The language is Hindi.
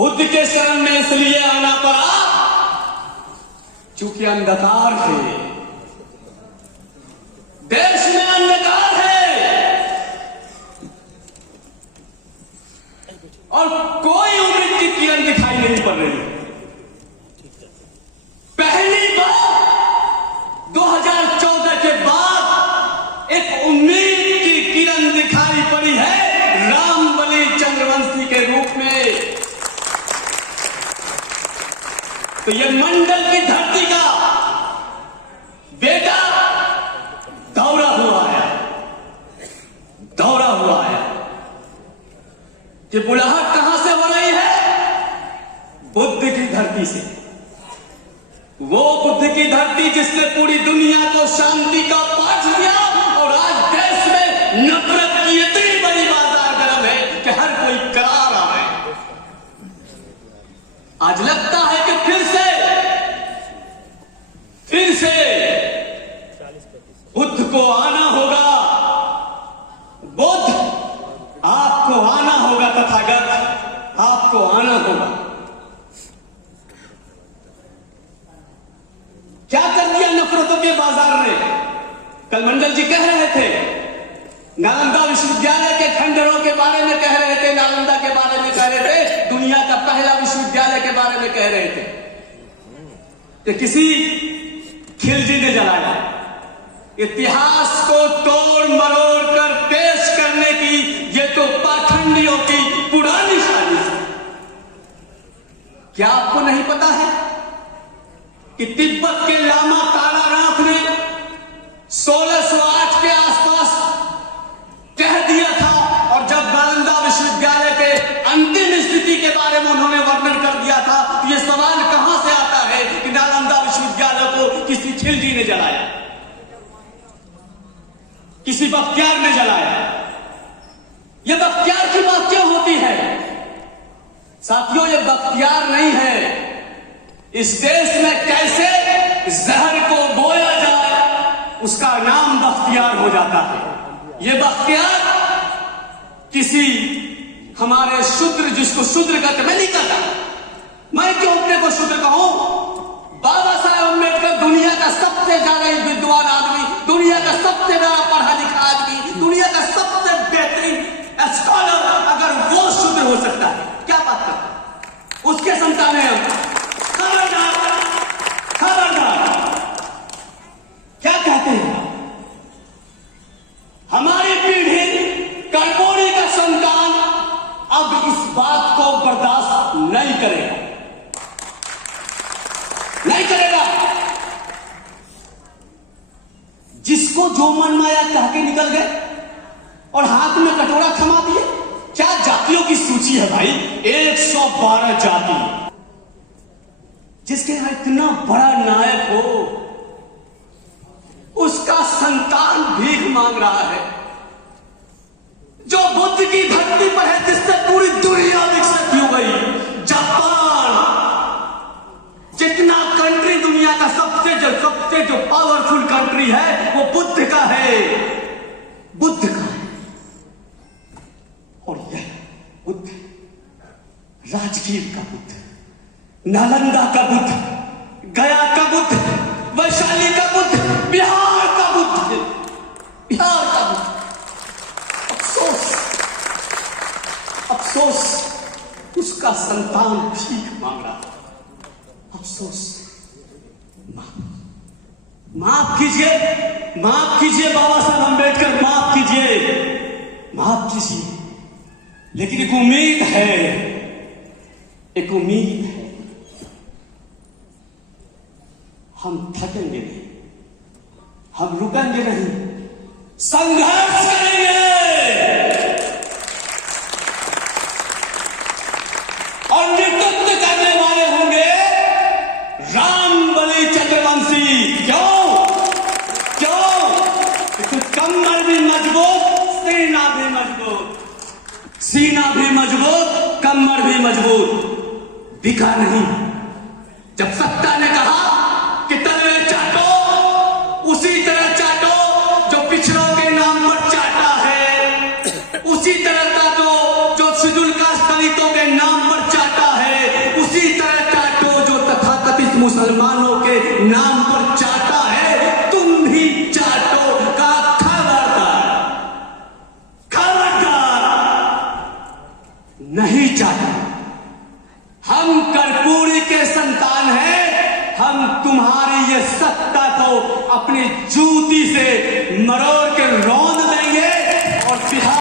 बुद्ध के शरण में इसलिए आना पड़ा क्योंकि अंधकार थे, देश में अंधकार है और कोई उम्मीद की किरण दिखाई नहीं पड़ रही। पहली बार 2014 के बाद एक उम्मीद की किरण दिखाई पड़ी है रामबलि चंद्रवंशी के रूप में। तो ये मंडल की धरती का बेटा दौरा हुआ है, दौरा हुआ है कि बुढ़ाहट कहां से हो रही है? बुद्ध की धरती से। वो बुद्ध की धरती जिसने पूरी दुनिया को शांति का पाठ दिया और आज देश में नफरत की इतनी बड़ी बाजार गर्म है कि हर कोई करा रहा है। आज लगता है कि फिर से बुद्ध को आना होगा, बुद्ध आपको आना होगा, तथागत आपको आना होगा। क्या कर दिया नफरतों के बाजार ने? कल मंडल जी कह रहे थे, नालंदा विश्वविद्यालय के खंडरों के बारे में कह रहे थे, नालंदा के बारे में कह रहे थे, दुनिया का पहला विश्वविद्यालय के बारे में कह रहे थे कि किसी खिलजी ने जलाया। इतिहास को तोड़ मरोड़ कर पेश करने की ये तो पाखंडियों की पुरानी साजिश है। क्या आपको नहीं पता है कि तिब्बत के लामा तारानाथ ने 1608 के आसपास कह दिया था, और जब नालंदा विश्वविद्यालय के अंतिम स्थिति के बारे में उन्होंने वर्णन कर दिया था, तो यह सवाल कहां से आता है कि नालंदा विश्वविद्यालय को किसी खिलजी ने जलाया, किसी बख्तियार ने जलाया। यह बख्तियार की बात क्यों होती है? साथियों, यह बख्तियार नहीं है। इस देश में कैसे जहर को बोया जाए उसका नाम बख्तियार हो जाता है। यह बख्तियार किसी हमारे शूद्र, जिसको शूद्र कहते, मैं नहीं कहता, मैं क्यों अपने को शूद्र कहूं? बाबा साहेब अम्बेडकर दुनिया का सबसे ज्यादा विद्वान आदमी, दुनिया का सबसे बड़ा पढ़ा लिखा आदमी, दुनिया का सबसे बेहतरीन स्कॉलर, अगर वो शूद्र हो सकता है, क्या बात करता है? उसके संतानें हम खबरदार, खबरदार। क्या कहते हैं? हमारी पीढ़ी कर्पोरी का संतान अब इस बात को बर्दाश्त नहीं करेगा, नहीं करेगा। जिसको जो मन माया कह के निकल गए और हाथ में कटोरा थमा दिए। क्या जातियों की सूची है भाई? 112 जाति। जिसके यहां इतना बड़ा नायक हो, उसका संतान भीख मांग रहा है। जो बुद्ध की धरती पर है, जिससे पूरी दुनिया विकसित हो गई। जापान, जितना कंट्री दुनिया का सबसे जो पावरफुल कंट्री है, वो बुद्ध का है, बुद्ध का है। और यह बुद्ध, राजगीर का बुद्ध, नालंदा का बुद्ध, गया का बुद्ध, वैशाली का बुद्ध, बिहार का बुद्ध, बिहार का बुद्ध। अफसोस, अफसोस, उसका संतान भीख मांग रहा। अफसोस। माफ कीजिए, माफ कीजिए बाबा साहब अम्बेडकर, माफ कीजिए, माफ कीजिए। लेकिन एक उम्मीद है, एक उम्मीद है। हम थकेंगे नहीं, हम रुकेंगे नहीं, संघर्ष करेंगे। और नेतृत्व करने वाले होंगे रामबलि चंद्रवंशी। क्यों? क्यों? कमर भी मजबूत, सीना भी मजबूत, सीना भी मजबूत, कमर भी मजबूत। बिका नहीं। जब सत्ता ने कहा कि तलवे चाटो, उसी तरह चाटो जो पिछड़ों के नाम पर चाटा है, उसी तरह का जो शेड्यूल कास्ट दलितों के नाम पर चाटा है। नहीं चाहते। हम कर्पूरी के संतान हैं, हम तुम्हारी ये सत्ता को अपनी जूती से मरोड़ के रौंद देंगे और बिहार